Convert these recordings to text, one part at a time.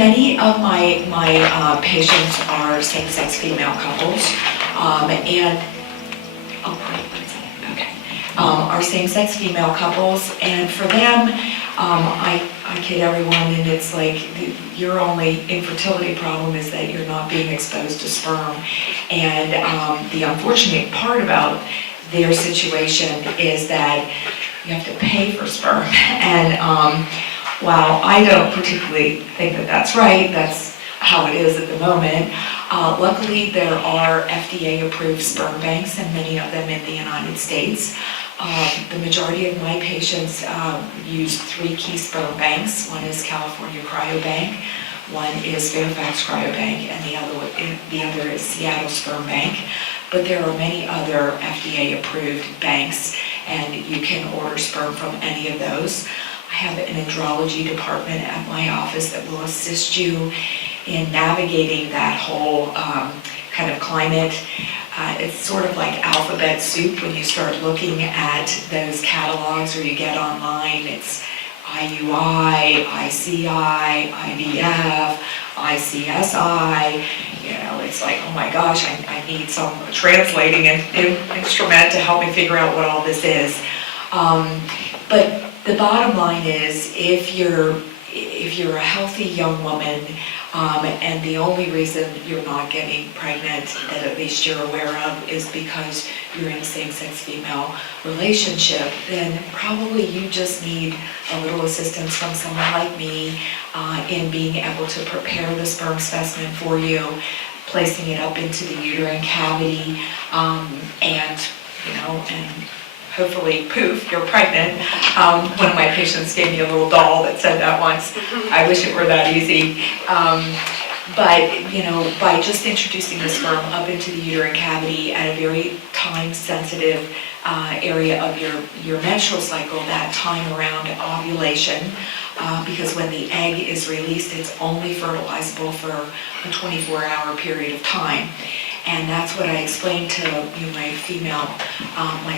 many of my patients are same-sex female couples, and are same-sex female couples, and for them, I kid everyone, and it's like your only infertility problem is that you're not being exposed to sperm, and the unfortunate part about their situation is that you have to pay for sperm, and while I don't particularly think that that's right, that's how it is at the moment. Luckily, there are FDA-approved sperm banks, and many of them in the United States. The majority of my patients use 3 key sperm banks. One is California Cryobank, one is Fairfax Cryobank, and the other is Seattle Sperm Bank. But there are many other FDA-approved banks, and you can order sperm from any of those. I have an andrology department at my office that will assist you in navigating that whole kind of climate. It's sort of like alphabet soup when you start looking at those catalogs, or you get online. It's IUI, ICI, IVF, ICSI. You know, it's like, oh my gosh, I need some translating instrument to help me figure out what all this is. But the bottom line is, if you're a healthy young woman, and the only reason you're not getting pregnant, that at least you're aware of, is because you're in a same-sex female relationship, then probably you just need a little assistance from someone like me in being able to prepare the sperm specimen for you, placing it up into the uterine cavity, and hopefully, poof, you're pregnant. One of my patients gave me a little doll that said that once. I wish it were that easy. But, by just introducing the sperm up into the uterine cavity at a very time-sensitive area of your menstrual cycle, that time around ovulation, because when the egg is released, it's only fertilizable for a 24-hour period of time. And that's what I explained to my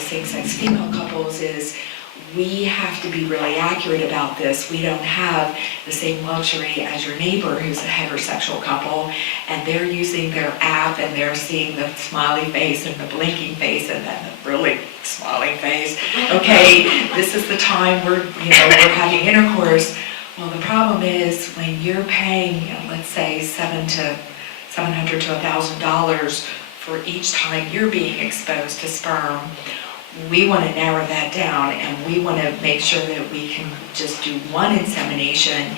same-sex female couples is, we have to be really accurate about this. We don't have the same luxury as your neighbor who's a heterosexual couple, and they're using their app and they're seeing the smiley face and the blinking face and then the really smiling face. Okay, this is the time we're having intercourse. Well, the problem is when you're paying, let's say $700 to $1,000 for each time you're being exposed to sperm, we want to narrow that down, and we want to make sure that we can just do one insemination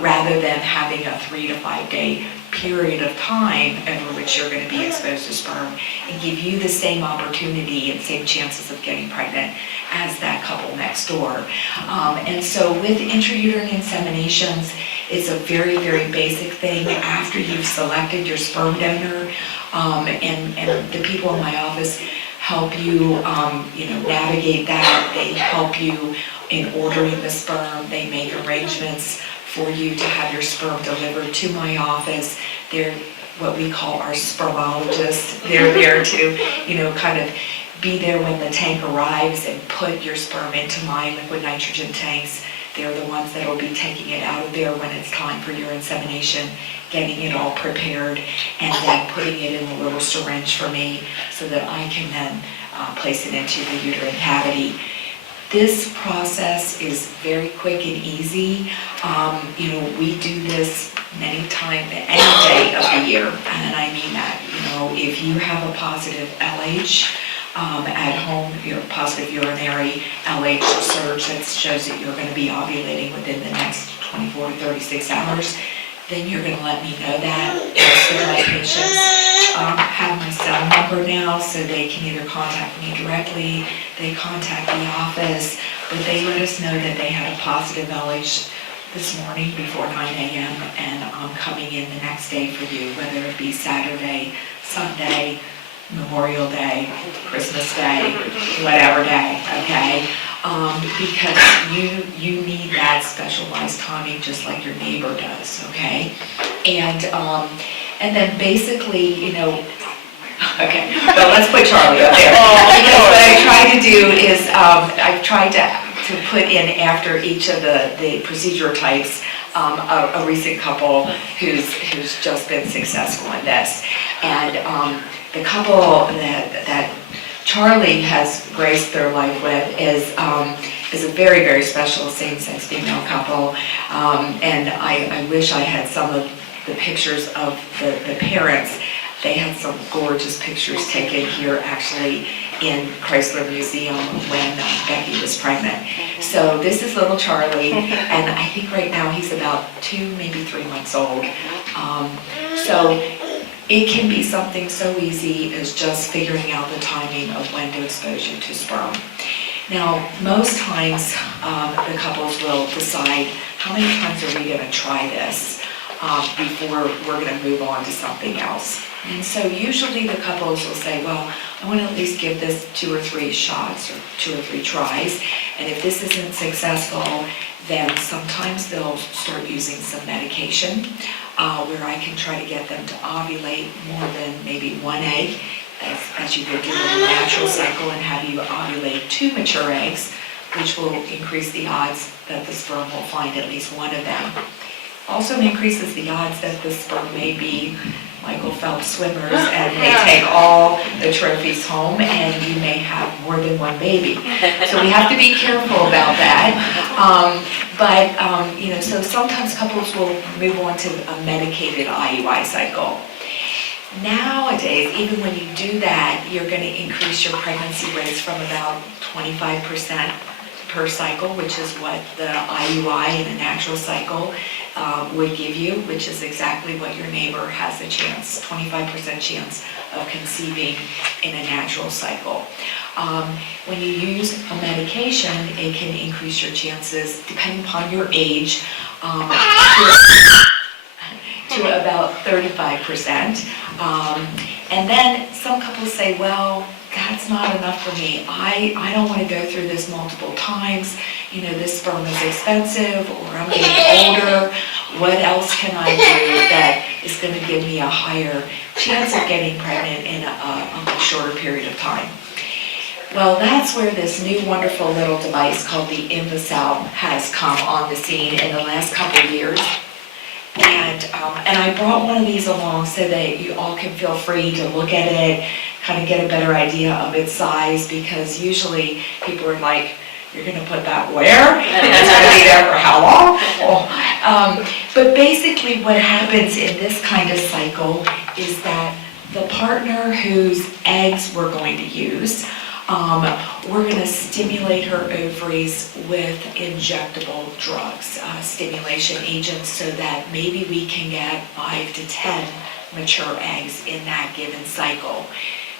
rather than having a 3 to 5 day period of time over which you're going to be exposed to sperm, and give you the same opportunity and same chances of getting pregnant as that couple next door. And so with intrauterine inseminations, it's a very, very basic thing. After you've selected your sperm donor, and the people in my office help you, navigate that. They help you in ordering the sperm. They make arrangements for you to have your sperm delivered to my office. They're what we call our spermologists. They're there to, kind of be there when the tank arrives and put your sperm into my liquid nitrogen tanks. They're the ones that will be taking it out of there when it's time for your insemination, getting it all prepared, and then putting it in a little syringe for me so that I can then place it into the uterine cavity. This process is very quick and easy. We do this many times, any day of the year, and I mean that. If you have a positive LH, at home, your positive urinary LH surge that shows that you're going to be ovulating within the next 24 to 36 hours, then you're going to let me know that. Most of my patients have my cell number now, so they can either contact me directly, they contact the office, but they let us know that they had a positive LH this morning before 9 a.m. and I'm coming in the next day for you, whether it be Saturday, Sunday, Memorial Day, Christmas Day, whatever day, okay? Because you need that specialized timing just like your neighbor does, okay? And then basically, okay, so let's put Charlie up there. Because what I try to do is, I've tried to put in after each of the procedure types, a recent couple who's just been successful in this. And the couple that Charlie has graced their life with is a very, very special same-sex female couple. And I wish I had some of the pictures of the parents. They had some gorgeous pictures taken here actually in Chrysler Museum when Becky was pregnant. So this is little Charlie, and I think right now he's about 2, maybe 3 months old. So it can be something so easy as just figuring out the timing of when to expose you to sperm. Now, most times the couples will decide how many times are we going to try this before we're going to move on to something else. And so usually the couples will say, well, I want to at least give this 2 or 3 shots or 2 or 3 tries. And if this isn't successful, then sometimes they'll start using some medication where I can try to get them to ovulate more than maybe 1 egg as you go through the natural cycle and have you ovulate 2 mature eggs, which will increase the odds that the sperm will find at least 1 of them. Also increases the odds that the sperm may be Michael Phelps swimmers and may take all the trophies home and you may have more than 1 baby. So we have to be careful about that. So sometimes couples will move on to a medicated IUI cycle. Nowadays, even when you do that, you're going to increase your pregnancy rates from about 25% per cycle, which is what the IUI in a natural cycle would give you, which is exactly what your neighbor has a chance, 25% chance of conceiving in a natural cycle. When you use a medication, it can increase your chances, depending upon your age, to about 35%. And then some couples say, well, that's not enough for me. I don't want to go through this multiple times. You know, this sperm is expensive, or I'm getting older. What else can I do that is going to give me a higher chance of getting pregnant in a much shorter period of time? Well, that's where this new wonderful little device called the InvCell has come on the scene in the last couple of years. And I brought one of these along so that you all can feel free to look at it, kind of get a better idea of its size, because usually people are like, you're going to put that where? And it's going to be there for how long? But basically what happens in this kind of cycle is that the partner whose eggs we're going to use, we're going to stimulate her ovaries with injectable drugs, stimulation agents, so that maybe we can get 5 to 10 mature eggs in that given cycle.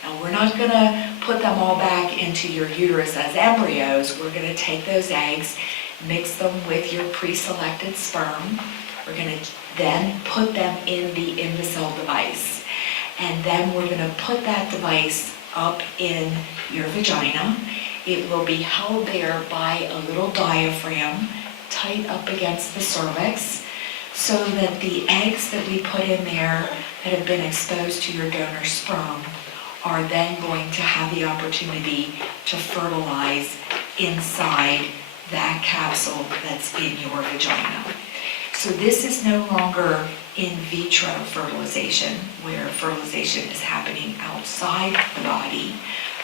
Now, we're not going to put them all back into your uterus as embryos. We're going to take those eggs, mix them with your pre-selected sperm. We're going to then put them in the InvCell device. And then we're going to put that device up in your vagina. It will be held there by a little diaphragm tight up against the cervix, so that the eggs that we put in there that have been exposed to your donor sperm are then going to have the opportunity to fertilize inside that capsule that's in your vagina. So this is no longer in vitro fertilization, where fertilization is happening outside the body.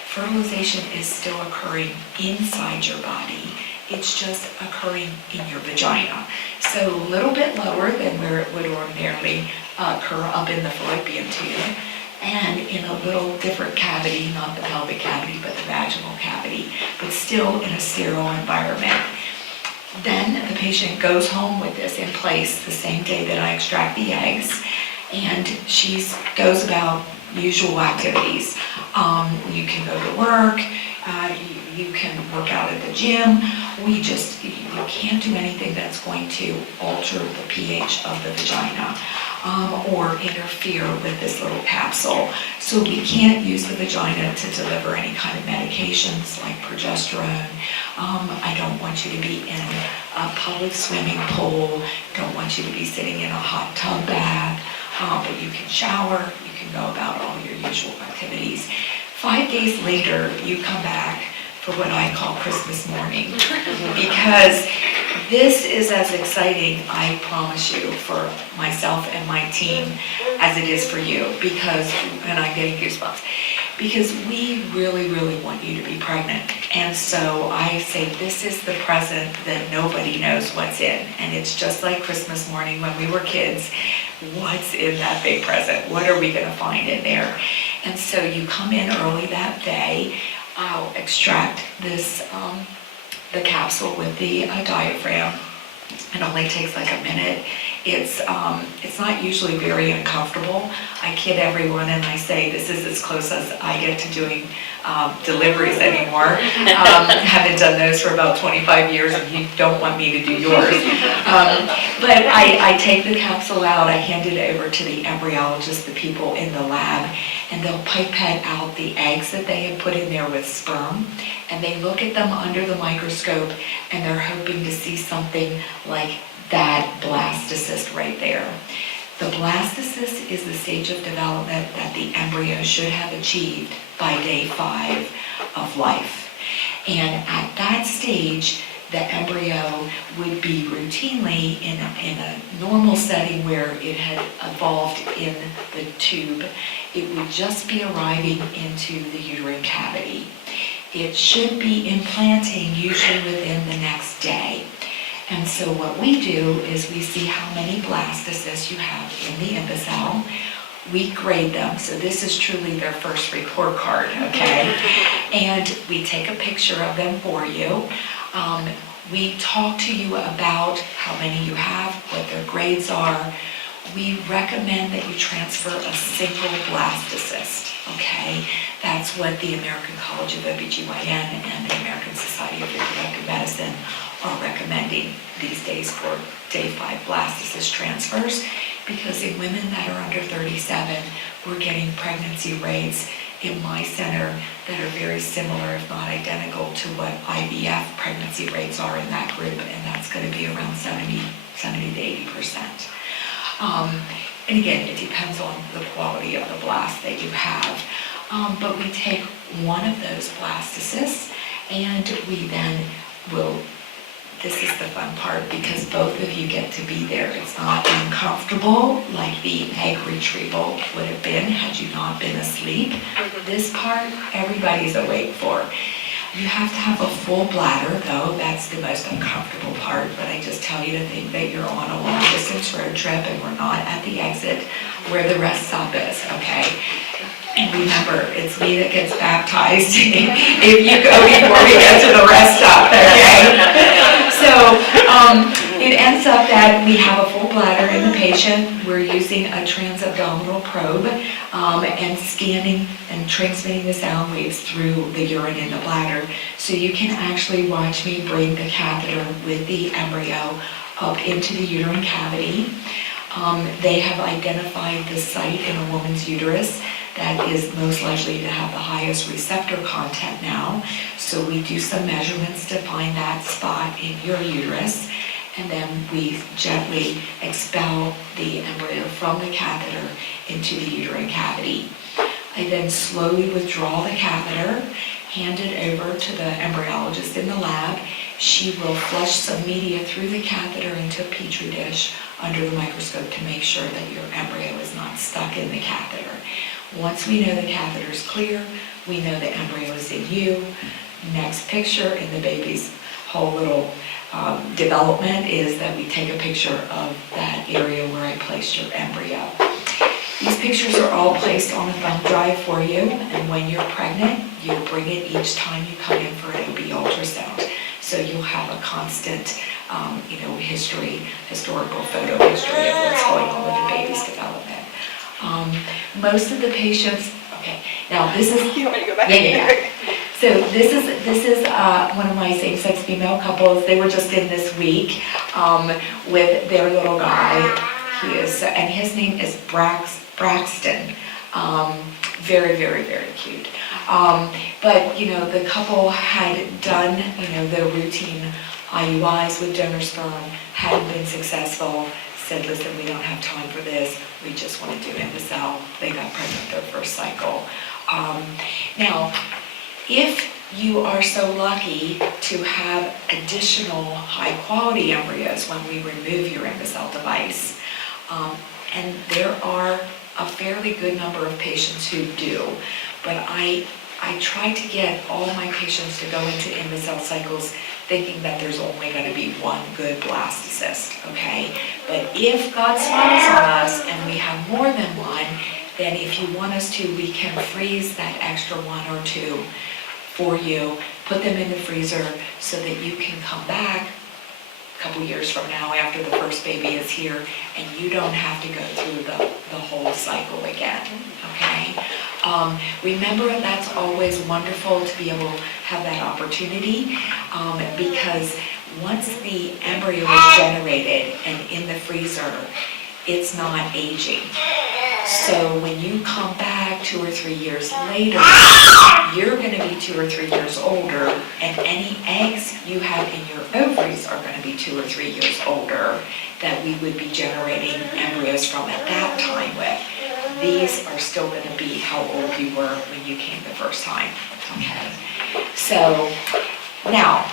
Fertilization is still occurring inside your body. It's just occurring in your vagina. So a little bit lower than where it would ordinarily occur up in the fallopian tube, and in a little different cavity, not the pelvic cavity, but the vaginal cavity, but still in a sterile environment. Then the patient goes home with this in place the same day that I extract the eggs, and she goes about usual activities. You can go to work, you can work out at the gym. You can't do anything that's going to alter the pH of the vagina or interfere with this little capsule. So we can't use the vagina to deliver any kind of medications like progesterone. I don't want you to be in a public swimming pool. Don't want you to be sitting in a hot tub bath. But you can shower, you can go about all your usual activities. 5 days later, you come back for what I call Christmas morning, because this is as exciting, I promise you, for myself and my team as it is for you, because, and I'm getting goosebumps, because we really, really want you to be pregnant. And so I say, this is the present that nobody knows what's in. And it's just like Christmas morning when we were kids. What's in that big present? What are we going to find in there? And so you come in early that day. I'll extract this, the capsule with the diaphragm. It only takes like a minute. It's not usually very uncomfortable. I kid everyone and I say this is as close as I get to doing deliveries anymore. Haven't done those for about 25 years, and you don't want me to do yours. But I take the capsule out, I hand it over to the embryologist, the people in the lab, and they'll pipette out the eggs that they have put in there with sperm, and they look at them under the microscope, and they're hoping to see something like that blastocyst right there. The blastocyst is the stage of development that the embryo should have achieved by day 5 of life. And at that stage, the embryo would be routinely in a normal setting where it had evolved in the tube. It would just be arriving into the uterine cavity. It should be implanting usually within the next day. And so what we do is we see how many blastocysts you have in the imbecile. We grade them, so this is truly their first report card, okay? And we take a picture of them for you. We talk to you about how many you have, what their grades are. We recommend that you transfer a single blastocyst, okay? That's what the American College of OBGYN and the American Society of Reproductive Medicine are recommending these days for day 5 blastocyst transfers, because in women that are under 37, we're getting pregnancy rates in my center that are very similar, if not identical, to what IVF pregnancy rates are in that group, and that's going to be around 70 to 80%. And again, it depends on the quality of the blast that you have. But we take one of those blastocysts, and we then will, this is the fun part, because both of you get to be there. It's not uncomfortable like the egg retrieval would have been had you not been asleep. This part, everybody's awake for. You have to have a full bladder, though. That's the most uncomfortable part, but I just tell you to think that you're on a long-distance road trip and we're not at the exit where the rest stop is, okay? And remember, it's me that gets baptized if you go before we get to the rest stop, okay? So it ends up that we have a full bladder in the patient. We're using a transabdominal probe and scanning and transmitting the sound waves through the urine in the bladder. So you can actually watch me bring the catheter with the embryo up into the uterine cavity. They have identified the site in a woman's uterus that is most likely to have the highest receptor content now. So we do some measurements to find that spot in your uterus, and then we gently expel the embryo from the catheter into the uterine cavity. I then slowly withdraw the catheter, hand it over to the embryologist in the lab. She will flush some media through the catheter into a petri dish under the microscope to make sure that your embryo is not stuck in the catheter. Once we know the catheter is clear, we know the embryo is in you. Next picture in the baby's whole little development is that we take a picture of that area where I placed your embryo. These pictures are all placed on a thumb drive for you, and when you're pregnant, you bring it each time you come in for an OB ultrasound. So you'll have a constant, historical photo history of what's going on with the baby's development. Most of the patients, okay, now this is, You want me to go back? yeah. So this is one of my same-sex female couples. They were just in this week with their little guy. And his name is Braxton. Very, very, very cute. But, the couple had done, their routine IUIs with donor sperm, hadn't been successful, said, listen, we don't have time for this, we just want to do imbecile. They got pregnant their first cycle. Now, If you are so lucky to have additional high-quality embryos when we remove your InvCell device, and there are a fairly good number of patients who do, but I try to get all my patients to go into InvCell cycles thinking that there's only going to be one good blastocyst, okay? But if God smiles on us and we have more than one, then if you want us to, we can freeze that extra one or two for you, put them in the freezer so that you can come back a couple years from now after the first baby is here, and you don't have to go through the whole cycle again, okay? Remember, that's always wonderful to be able to have that opportunity, because once the embryo is generated and in the freezer, it's not aging. So when you come back 2 or 3 years later, you're going to be 2 or 3 years older, and any eggs you have in your ovaries are going to be 2 or 3 years older that we would be generating embryos from at that time with. These are still going to be how old you were when you came the first time, okay? So now,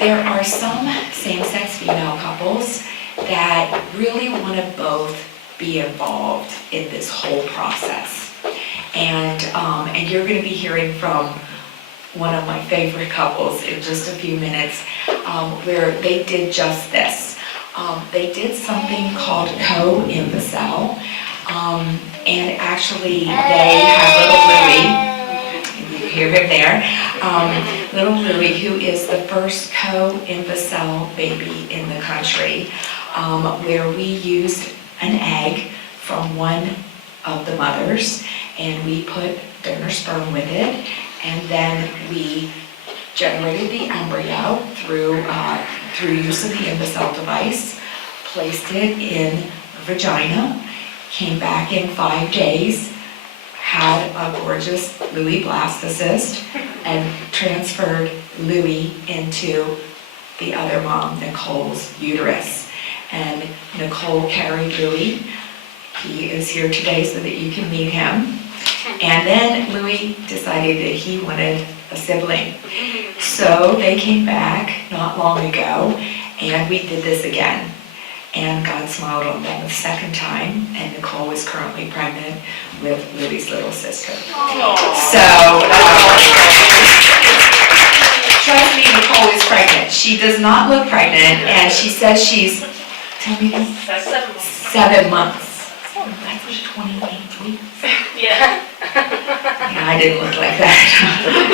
there are some same-sex female couples that really want to both be involved in this whole process. And you're going to be hearing from one of my favorite couples in just a few minutes, where they did just this. They did something called Co-InvCell, and actually they have little Louie, you hear him there, little Louie, who is the first Co-InvCell baby in the country, where we used an egg from one of the mothers, and we put donor sperm with it, and then we generated the embryo through use of the InvCell device, placed it in her vagina, came back in 5 days, had a gorgeous Louis blastocyst, and transferred Louis into the other mom, Nicole's uterus. And Nicole carried Louis. He is here today so that you can meet him. And then Louis decided that he wanted a sibling. So they came back not long ago, and we did this again. And God smiled on them the second time, and Nicole is currently pregnant with Louis' little sister. So, trust me, Nicole is pregnant. She does not look pregnant, and she says she's, tell me this, 7 months. Oh, that's 28 weeks. Yeah. Yeah, I didn't look like that.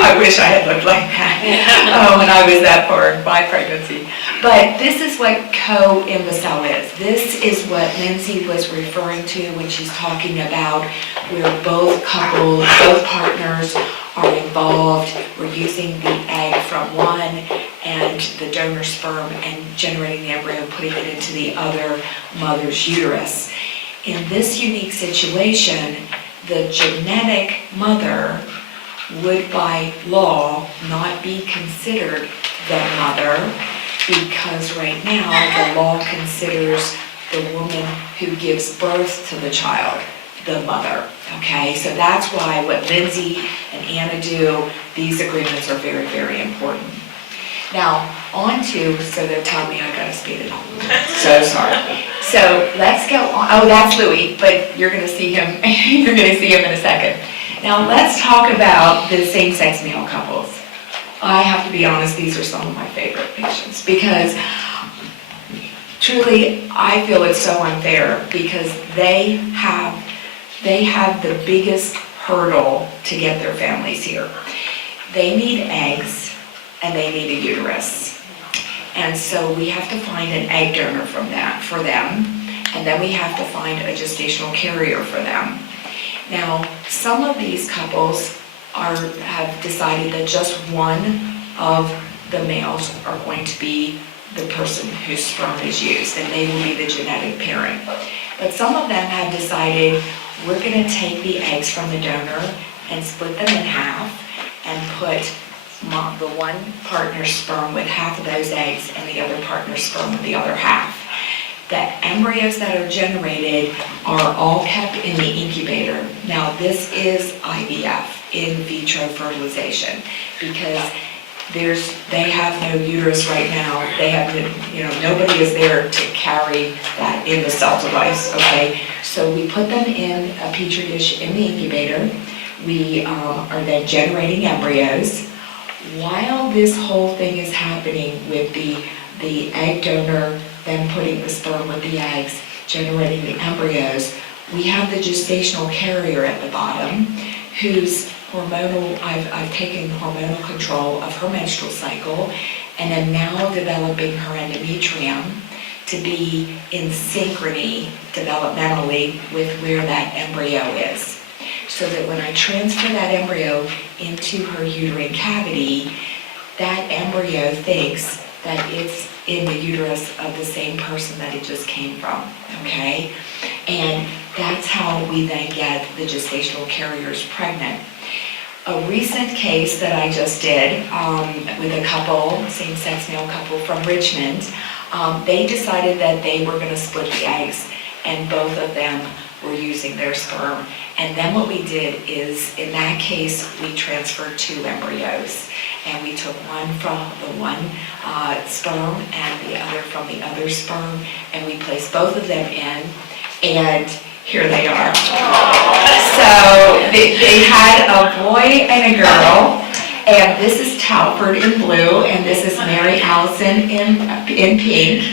I wish I had looked like that when I was that far in my pregnancy. But this is what Co-InvCell is. This is what Lindsay was referring to when she's talking about where both couples, both partners are involved. We're using the egg from one and the donor sperm and generating the embryo, putting it into the other mother's uterus. In this unique situation, the genetic mother would by law not be considered the mother, because right now the law considers the woman who gives birth to the child the mother, okay? So that's why what Lindsay and Anna do, these agreements are very, very important. Now, on to, so they're telling me I gotta speed it up. So sorry. So let's go on. Oh, that's Louis, but you're gonna see him, you're gonna see him in a second. Now let's talk about the same-sex male couples. I have to be honest, these are some of my favorite patients, because truly I feel it's so unfair, because they have the biggest hurdle to get their families here. They need eggs, and they need a uterus. And so we have to find an egg donor for them, and then we have to find a gestational carrier for them. Now, some of these couples have decided that just one of the males are going to be the person whose sperm is used, and they will be the genetic parent. But some of them have decided we're going to take the eggs from the donor and split them in half and put the one partner's sperm with half of those eggs and the other partner's sperm with the other half. The embryos that are generated are all kept in the incubator. Now this is IVF, in vitro fertilization. because they have no uterus right now. They have, nobody is there to carry that in the cell device, okay? So we put them in a petri dish in the incubator. We are then generating embryos. While this whole thing is happening with the egg donor, then putting the sperm with the eggs, generating the embryos, we have the gestational carrier at the bottom whose I've taken hormonal control of her menstrual cycle and am now developing her endometrium to be in synchrony developmentally with where that embryo is. So that when I transfer that embryo into her uterine cavity, that embryo thinks that it's in the uterus of the same person that it just came from, okay? And that's how we then get the gestational carriers pregnant. A recent case that I just did with a couple, same-sex male couple from Richmond, they decided that they were going to split the eggs, and both of them were using their sperm. And then what we did is, in that case, we transferred 2 embryos. And we took one from the one sperm and the other from the other sperm, and we placed both of them in, and here they are. So they had a boy and a girl, and this is Talford in blue, and this is Mary Allison in pink,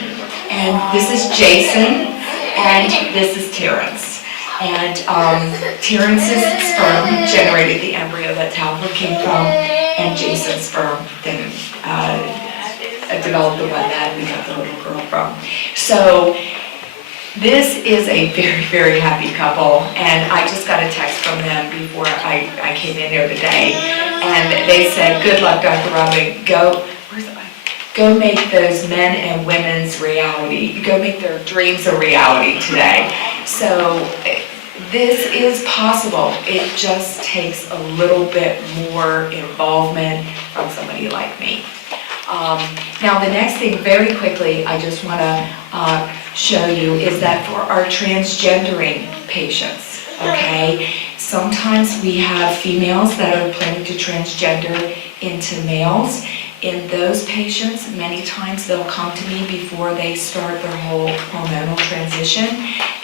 and this is Jason, and this is Terrence. And Terrence's sperm generated the embryo that Talford came from, and Jason's sperm then developed the one that we got the little girl from. So this is a very, very happy couple, and I just got a text from them before I came in there today, and they said, "Good luck, Dr. Robin. Go make those men and women's reality. Go make their dreams a reality today." So this is possible. It just takes a little bit more involvement from somebody like me. Now the next thing, very quickly, I just want to show you is that for our transgendering patients, okay, sometimes we have females that are planning to transgender into males. In those patients, many times they'll come to me before they start their whole hormonal transition,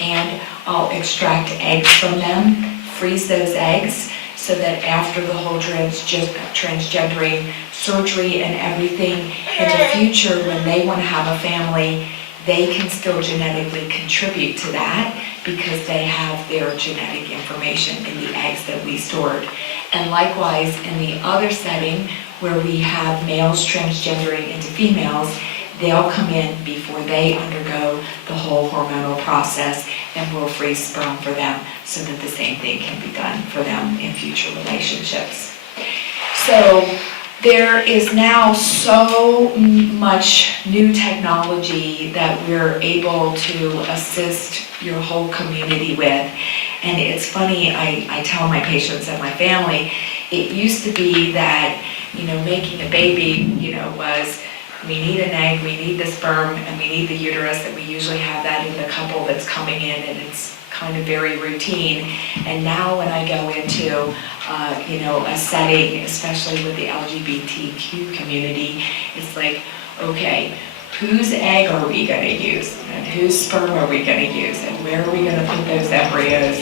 and I'll extract eggs from them, freeze those eggs, so that after the whole transgendering surgery and everything in the future, when they want to have a family, they can still genetically contribute to that because they have their genetic information in the eggs that we stored. And likewise, in the other setting where we have males transgendering into females, they'll come in before they undergo the whole hormonal process, and we'll freeze sperm for them so that the same thing can be done for them in future relationships. So there is now so much new technology that we're able to assist your whole community with. And it's funny, I tell my patients and my family, it used to be that, making a baby, was we need an egg, we need the sperm, and we need the uterus, and we usually have that in the couple that's coming in, and it's kind of very routine. And now when I go into a setting, especially with the LGBTQ community, it's like, okay, whose egg are we going to use, and whose sperm are we going to use, and where are we going to put those embryos?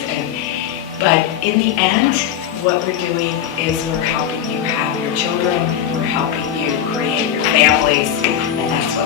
But in the end, what we're doing is we're helping you have your children, we're helping you create your families, and that's what